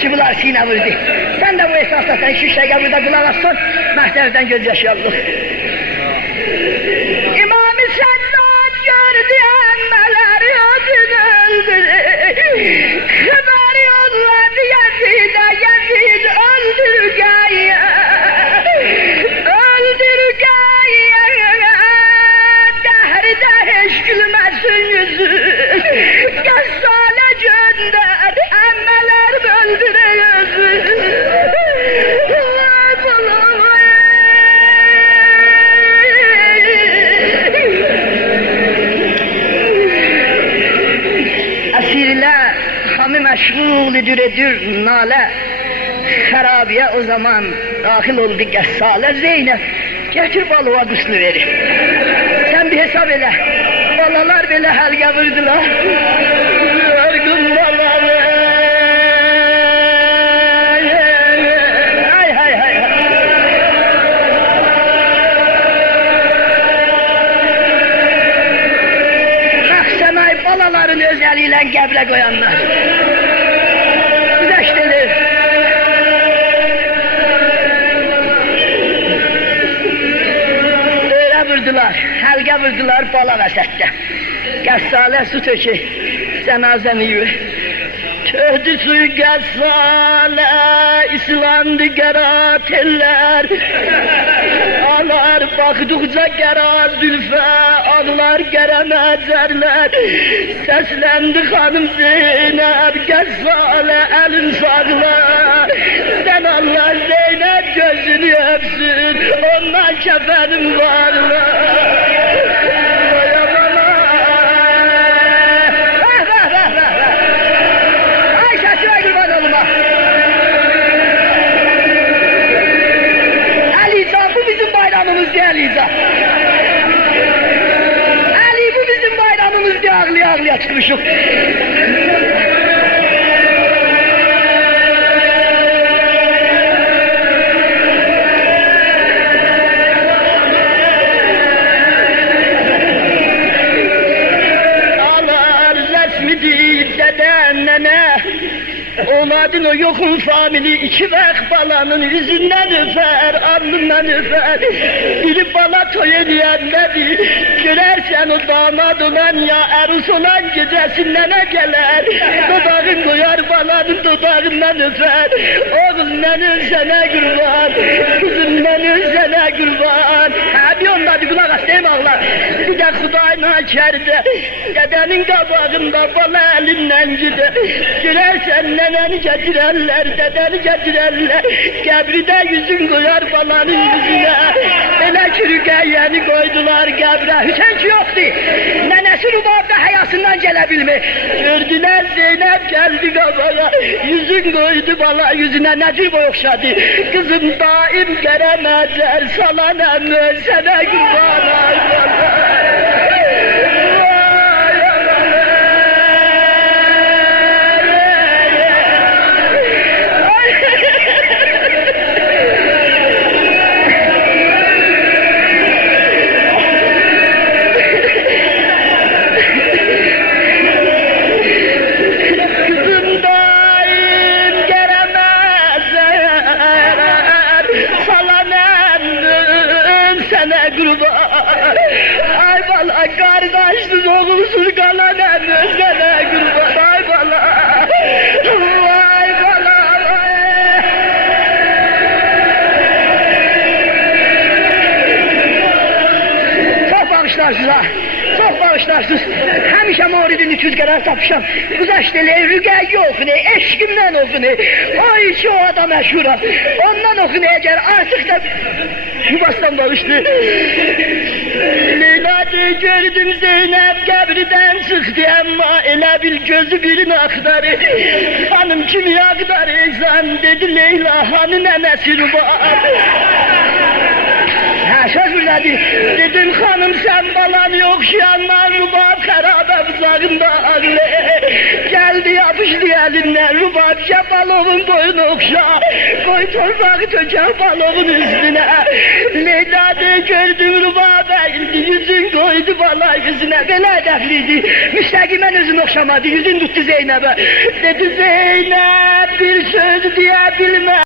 ki bunlar sinə vurdu. Sen de bu esasda sen şişeye burada kulak asın, mahterden göz yaşayalım. İmam-ı Saddad gördü emmeler yüzünü öldürür. Kıbar yolladı Yazid'e, Yazid öldür gaye. Öldür gaye. Dehrde hiç gülmesin yüzü. Gassale gönder, emmeler öldüre yüzü. Esirler hamı meşgul edir nale. Harabiye o zaman dahil oldu Gassale. Zeynep getir balığa kıslı verir. Sen bir hesap ele. Balalar bile helge vurdular. Yorgun balalar. Hay hay hay. Akşamay balaların özeliyle gebre koyanlar. Güleştiler. Vurdular, helge vurdular bala vəsətdə. Gassale su tökü, cənazəni yürü. Töhdü suyu Gassale, islandı qara teller. Ağlar bakdıkça qara zülfə, ağlar qərəmə zərlər. Səsləndi xanım Zeynəb, Gassale əlin sağla. Sən Allah Zeynəb gözünü öpsün, ondan kəfənim varla. Aliza. Ali bu bizim bayramımız diye ağlıya ağlıya çıkmışım. Ağlar resmidir deden nene. Oladın o yokun famili iki vak balanın yüzünden öper, alnından öper. Biri bala toy ediyenleri, görersen o damat olan ya erus olan gecesinden gelir. Dudağın koyar balanın dudağından öper. Oğlum ben ölsene kurban, kızım ben ölsene kurban. Ha bir onladı kulak hastayım ağlar. Bir de Kudayna içeride, dedenin kabağında bala elinden gider. Görersen neneni getirerler, dedeni getirerler. Kebride yüzün koyar balanın yüzüne. Böyle çürüke yeni koydular kebre. Hüseyin yoktu. Nenesi Rubab'da hayasından gelebilmiş. Gördüler Zeynep geldi kabağa. Yüzün koydu bala yüzüne necir boy okşadı. Kızım daim göremezler. Salanem ölsene kurban. Ay bala kardeşsiz oğulsuz kalan özgene kurban. Ay bala. Ay bala. Çok bağışlarsınız ha. Çok bağışlarsınız. Həmişə mouridin 300 qərar tapışam. Güzəştəli, rügə yok ne, eşkimdən oku ne. Ay ki o adam məşhura. Ondan oku ne, əgər artıq da yuvasından bağışdı. Leyladı gördüm Zeynep qəbridən çıxdı amma elə bil gözü birini axtarı. Hanım kimi axtarırsan dedi Leyla hanı nənəsi var. Söz bürlədi. Dedim hanım sen balan yok şiyanlar Rubab xərabə buzağında ağlı. Geldi yapışdı elinden Rubab balovun boyunu okşa. Koy torpağı töker balovun üstüne. Leyla de gördüm Rubab eğildi yüzün koydu bala yüzüne belə dəfliydi. Müstəqimən özünü oxşamadı, yüzün tutdu Zeynəbə. Dedi Zeynəb bir söz deyə bilmə.